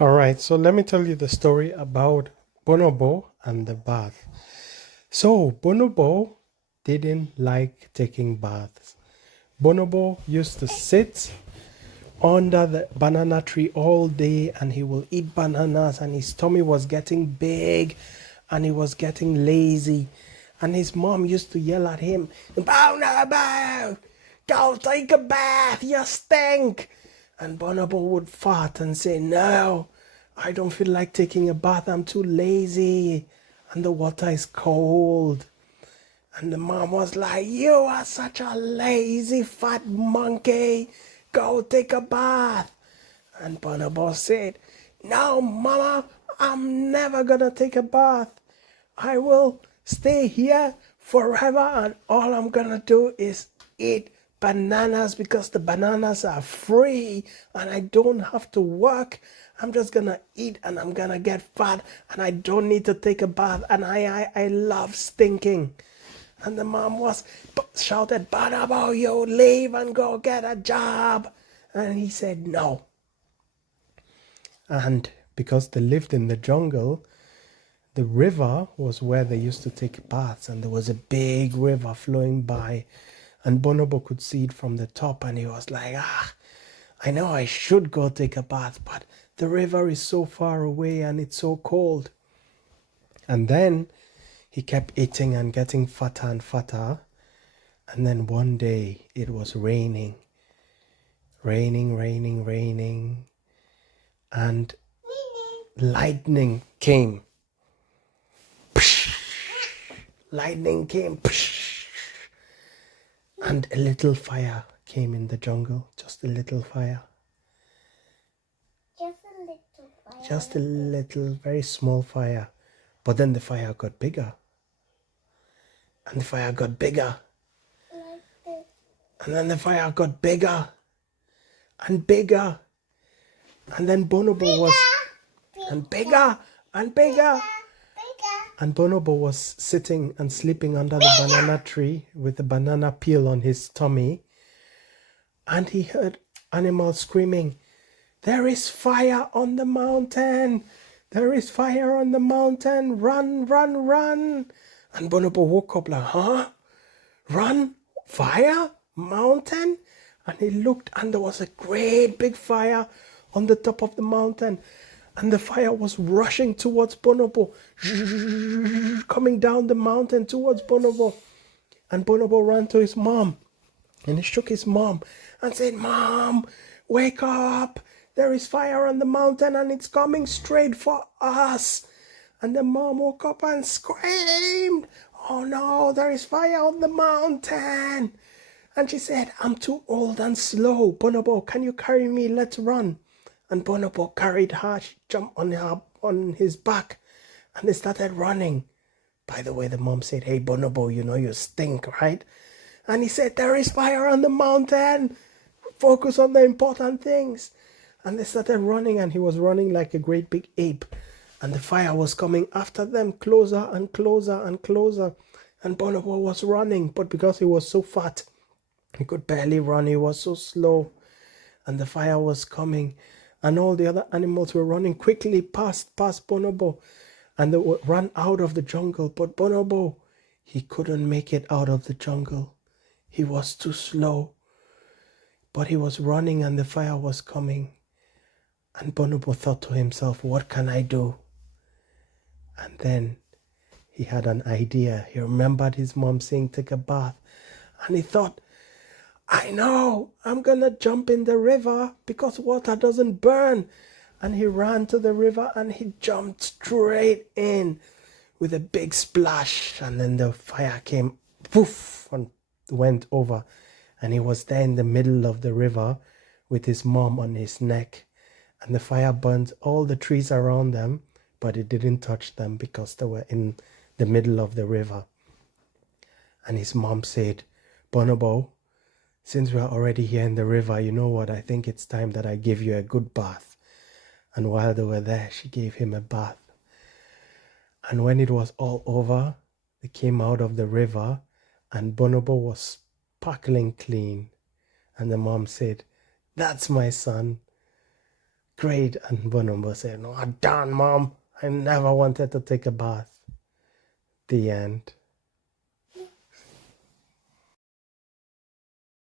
All right, so let me tell you the story about Bonobo and the bath. So, Bonobo didn't like taking baths. Bonobo used to sit under the banana tree all day and he will eat bananas, and his tummy was getting big and he was getting lazy. And his mom used to yell at him, Bonobo, go take a bath, you stink. And Bonobo would fart and say, no, I don't feel like taking a bath, I'm too lazy and the water is cold. And the mom was like, you are such a lazy fat monkey. Go take a bath. And Bonobo said, no, mama, I'm never gonna take a bath. I will stay here forever and all I'm gonna do is eat bananas because the bananas are free and I don't have to work. I'm just gonna eat and I'm gonna get fat and I don't need to take a bath and I love stinking. And the mom was shouted, Bonobo, you leave and go get a job. And he said no. And because they lived in the jungle, the river was where they used to take baths, and there was a big river flowing by, and Bonobo could see it from the top, and he was like, I know I should go take a bath, but the river is so far away and it's so cold. And then he kept eating and getting fatter and fatter. And then one day it was raining, raining, and lightning came. Lightning came, and a little fire came in the jungle. Just a little fire. Just a little fire. Just a little, very small fire. But then the fire got bigger. And the fire got bigger. Like this. And then the fire got bigger and bigger. And then Bonobo was and bigger and bigger. And Bonobo was sitting and sleeping under the banana tree with the banana peel on his tummy. And he heard animals screaming, there is fire on the mountain. There is fire on the mountain. Run, run, run. And Bonobo woke up like, huh? Run? Fire? Mountain? And he looked and there was a great big fire on the top of the mountain. And the fire was rushing towards Bonobo, coming down the mountain towards Bonobo. And Bonobo ran to his mom, and he shook his mom and said, Mom, wake up. There is fire on the mountain and it's coming straight for us. And the mom woke up and screamed, oh no, there is fire on the mountain. And she said, I'm too old and slow. Bonobo, can you carry me? Let's run. And Bonobo carried her. She jumped on his back, and they started running. By the way, the mom said, hey, Bonobo, you know you stink, right? And he said, there is fire on the mountain. Focus on the important things. And they started running, and he was running like a great big ape. And the fire was coming after them, closer and closer and closer. And Bonobo was running, but because he was so fat, he could barely run. He was so slow. And the fire was coming. And all the other animals were running quickly past Bonobo. And they ran out of the jungle. But Bonobo, he couldn't make it out of the jungle. He was too slow. But he was running and the fire was coming. And Bonobo thought to himself, what can I do? And then he had an idea. He remembered his mom saying, take a bath. And he thought, I know, I'm gonna jump in the river because water doesn't burn. And he ran to the river and he jumped straight in with a big splash. And then the fire came, poof, and went over. And he was there in the middle of the river with his mom on his neck. And the fire burnt all the trees around them, but it didn't touch them because they were in the middle of the river. And his mom said, Bonobo, since we are already here in the river, you know what? I think it's time that I give you a good bath. And while they were there, she gave him a bath. And when it was all over, they came out of the river and Bonobo was sparkling clean. And the mom said, that's my son. Great. And Bonobo said, no, I'm done, Mom. I never wanted to take a bath. The end.